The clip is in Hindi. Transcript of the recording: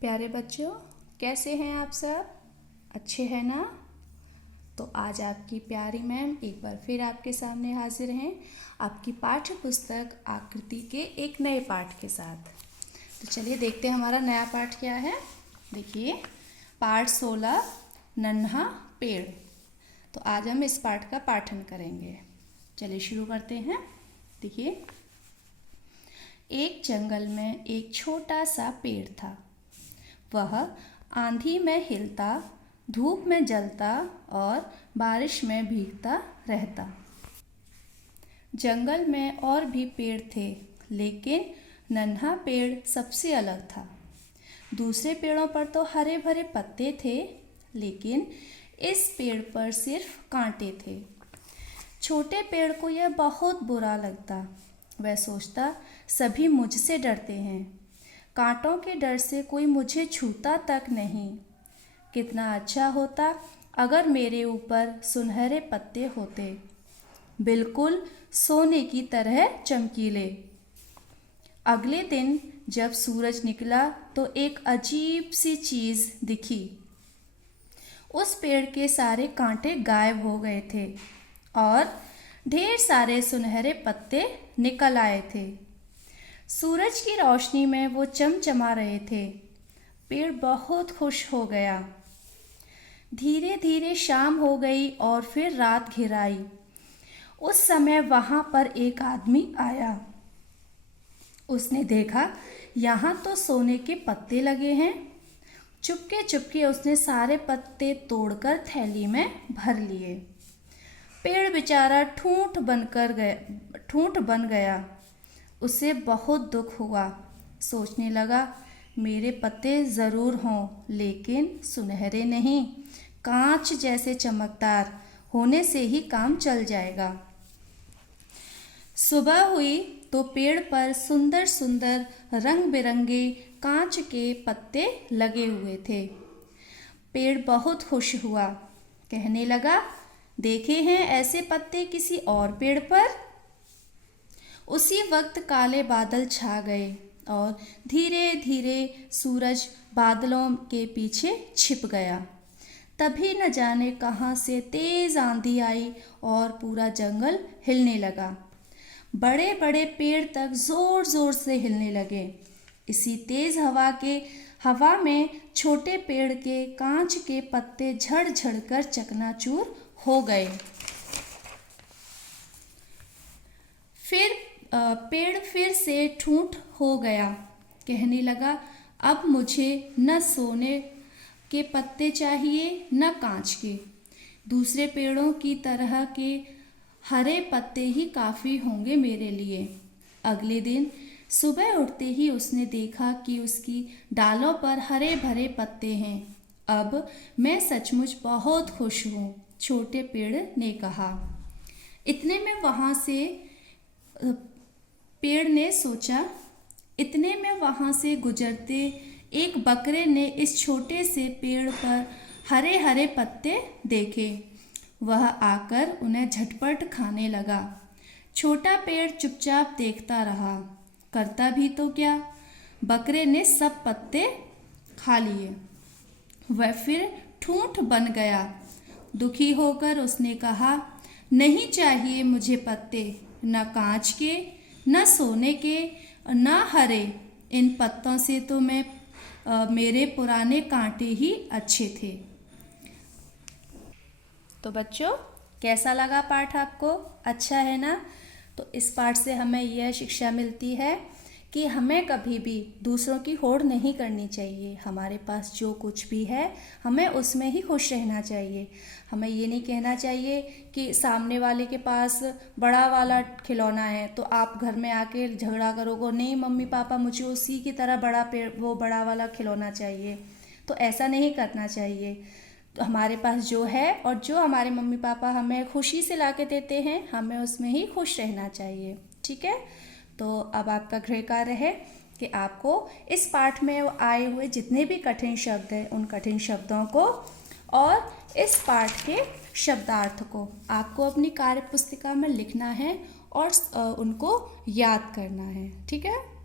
प्यारे बच्चों, कैसे हैं आप सब? अच्छे हैं ना? तो आज आपकी प्यारी मैम एक बार फिर आपके सामने हाजिर हैं आपकी पाठ्य पुस्तक आकृति के एक नए पाठ के साथ। तो चलिए देखते हैं हमारा नया पाठ क्या है। देखिए, पाठ 16 नन्हा पेड़। तो आज हम इस पाठ का पाठन करेंगे। चलिए शुरू करते हैं। देखिए, एक जंगल में एक छोटा सा पेड़ था। वह आंधी में हिलता, धूप में जलता और बारिश में भीगता रहता। जंगल में और भी पेड़ थे, लेकिन नन्हा पेड़ सबसे अलग था। दूसरे पेड़ों पर तो हरे भरे पत्ते थे, लेकिन इस पेड़ पर सिर्फ कांटे थे। छोटे पेड़ को यह बहुत बुरा लगता। वह सोचता, सभी मुझसे डरते हैं। कांटों के डर से कोई मुझे छूता तक नहीं। कितना अच्छा होता अगर मेरे ऊपर सुनहरे पत्ते होते, बिल्कुल सोने की तरह चमकीले। अगले दिन जब सूरज निकला तो एक अजीब सी चीज़ दिखी। उस पेड़ के सारे कांटे गायब हो गए थे और ढेर सारे सुनहरे पत्ते निकल आए थे। सूरज की रोशनी में वो चमचमा रहे थे। पेड़ बहुत खुश हो गया। धीरे धीरे शाम हो गई और फिर रात घिर आई। उस समय वहाँ पर एक आदमी आया। उसने देखा, यहाँ तो सोने के पत्ते लगे हैं। चुपके चुपके उसने सारे पत्ते तोड़कर थैली में भर लिए। पेड़ बेचारा ठूंठ बन गया। उसे बहुत दुख हुआ। सोचने लगा, मेरे पत्ते ज़रूर हों, लेकिन सुनहरे नहीं, कांच जैसे चमकदार होने से ही काम चल जाएगा। सुबह हुई तो पेड़ पर सुंदर सुंदर रंग बिरंगे कांच के पत्ते लगे हुए थे। पेड़ बहुत खुश हुआ। कहने लगा, देखे हैं ऐसे पत्ते किसी और पेड़ पर? उसी वक्त काले बादल छा गए और धीरे धीरे सूरज बादलों के पीछे छिप गया। तभी न जाने कहाँ से तेज आंधी आई और पूरा जंगल हिलने लगा। बड़े बड़े पेड़ तक जोर जोर से हिलने लगे। इसी तेज हवा में छोटे पेड़ के कांच के पत्ते झड़ झड़ कर चकनाचूर हो गए। फिर पेड़ फिर से ठूंठ हो गया। कहने लगा, अब मुझे न सोने के पत्ते चाहिए न कांच के। दूसरे पेड़ों की तरह के हरे पत्ते ही काफ़ी होंगे मेरे लिए। अगले दिन सुबह उठते ही उसने देखा कि उसकी डालों पर हरे भरे पत्ते हैं। अब मैं सचमुच बहुत खुश हूँ, छोटे पेड़ ने कहा। इतने में वहाँ से गुजरते एक बकरे ने इस छोटे से पेड़ पर हरे हरे पत्ते देखे। वह आकर उन्हें झटपट खाने लगा। छोटा पेड़ चुपचाप देखता रहा। करता भी तो क्या, बकरे ने सब पत्ते खा लिए। वह फिर ठूंठ बन गया। दुखी होकर उसने कहा, नहीं चाहिए मुझे पत्ते, न कांच के, न सोने के, न हरे। इन पत्तों से तो मेरे पुराने कांटे ही अच्छे थे। तो बच्चों, कैसा लगा पाठ आपको? अच्छा है ना? तो इस पाठ से हमें यह शिक्षा मिलती है कि हमें कभी भी दूसरों की होड़ नहीं करनी चाहिए। हमारे पास जो कुछ भी है, हमें उसमें ही खुश रहना चाहिए। हमें ये नहीं कहना चाहिए कि सामने वाले के पास बड़ा वाला खिलौना है तो आप घर में आके झगड़ा करोगे, नहीं मम्मी पापा मुझे उसी की तरह बड़ा वाला खिलौना चाहिए। तो ऐसा नहीं करना चाहिए। तो हमारे पास जो है और जो हमारे मम्मी पापा हमें खुशी से ला के देते हैं, हमें उसमें ही खुश रहना चाहिए। ठीक है? तो अब आपका गृह कार्य है कि आपको इस पाठ में आए हुए जितने भी कठिन शब्द हैं, उन कठिन शब्दों को और इस पाठ के शब्दार्थ को आपको अपनी कार्य पुस्तिका में लिखना है और उनको याद करना है। ठीक है?